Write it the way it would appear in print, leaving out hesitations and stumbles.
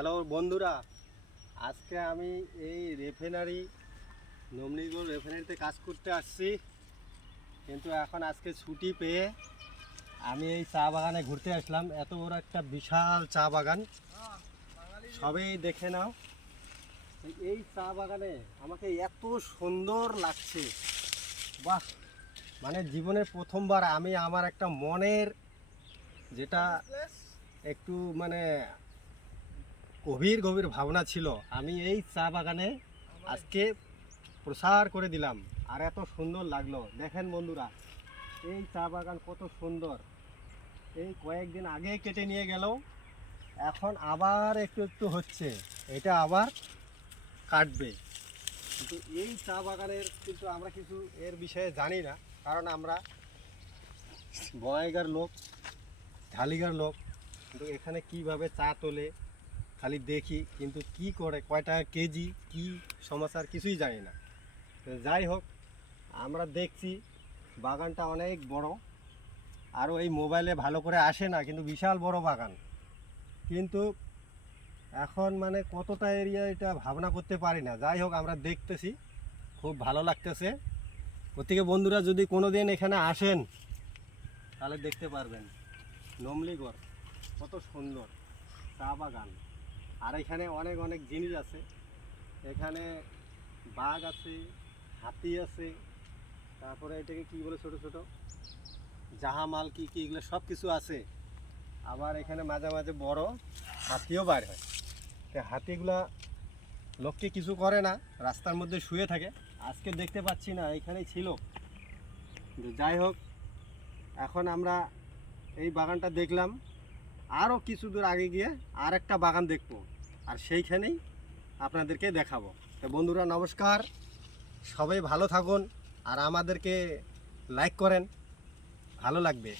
Hello বন্ধুরা, আজকে আমি এই নমনিগড় রেফাইনারিতে কাজ করতে আসছি। কিন্তু এখন আজকে ছুটি পেয়ে আমি এই চা বাগানে ঘুরতে আসলাম। এত বড় একটা বিশাল চা বাগান, সবাই দেখে নাও। এই চা বাগানে আমাকে এত সুন্দর লাগছে, বাহ! মানে জীবনের প্রথমবার আমি আমার একটা মনের যেটা একটু মানে গভীর গভীর ভাবনা ছিল, আমি এই চা বাগানে আজকে প্রসার করে দিলাম। আর এত সুন্দর লাগলো, দেখেন বন্ধুরা, এই চা বাগান কত সুন্দর। এই কয়েকদিন আগে কেটে নিয়ে গেল, এখন আবার একটু একটু হচ্ছে, এটা আবার কাটবে। কিন্তু এই চা বাগানের কিন্তু আমরা কিছু এর বিষয়ে জানি না, কারণ আমরা বঙ্গাইগার লোক, ঢালিগার লোক। কিন্তু এখানে কিভাবে চা তোলে খালি দেখি, কিন্তু কি করে, কয় টাকা কেজি, কি সমস্যার কিছুই জানি না। তো যাই হোক, আমরা দেখছি বাগানটা অনেক বড়, আরও এই মোবাইলে ভালো করে আসে না, কিন্তু বিশাল বড় বাগান। কিন্তু এখন মানে কতটা এরিয়া এটা ভাবনা করতে পারি না। যাই হোক, আমরা দেখতেছি, খুব ভালো লাগতেছে। প্রত্যেকে বন্ধুরা যদি কোনো দিন এখানে আসেন তাহলে দেখতে পারবেন নমলিগড় কত সুন্দর চা বাগান। আর এখানে অনেক অনেক জিনিস আছে, এখানে বাঘ আছে, হাতি আছে, তারপরে এটাকে কি বলে ছোট ছোট জাহামাল কি কি এগুলো সব কিছু আছে। আবার এখানে মাঝে মাঝে বড় হাতিও বার হয়। তো হাতিগুলা লোককে কিছু করে না, রাস্তার মধ্যে শুয়ে থাকে। আজকে দেখতে পাচ্ছি না, এখানেই ছিল। কিন্তু যাই হোক, এখন আমরা এই বাগানটা দেখলাম, আরও কিছু দূর আগে গিয়ে আর একটা বাগান দেখব, আর সেইখানেই আপনাদেরকে দেখাবো। তো বন্ধুরা নমস্কার, সবাই ভালো থাকুন আর আমাদেরকে লাইক করেন, ভালো লাগবে।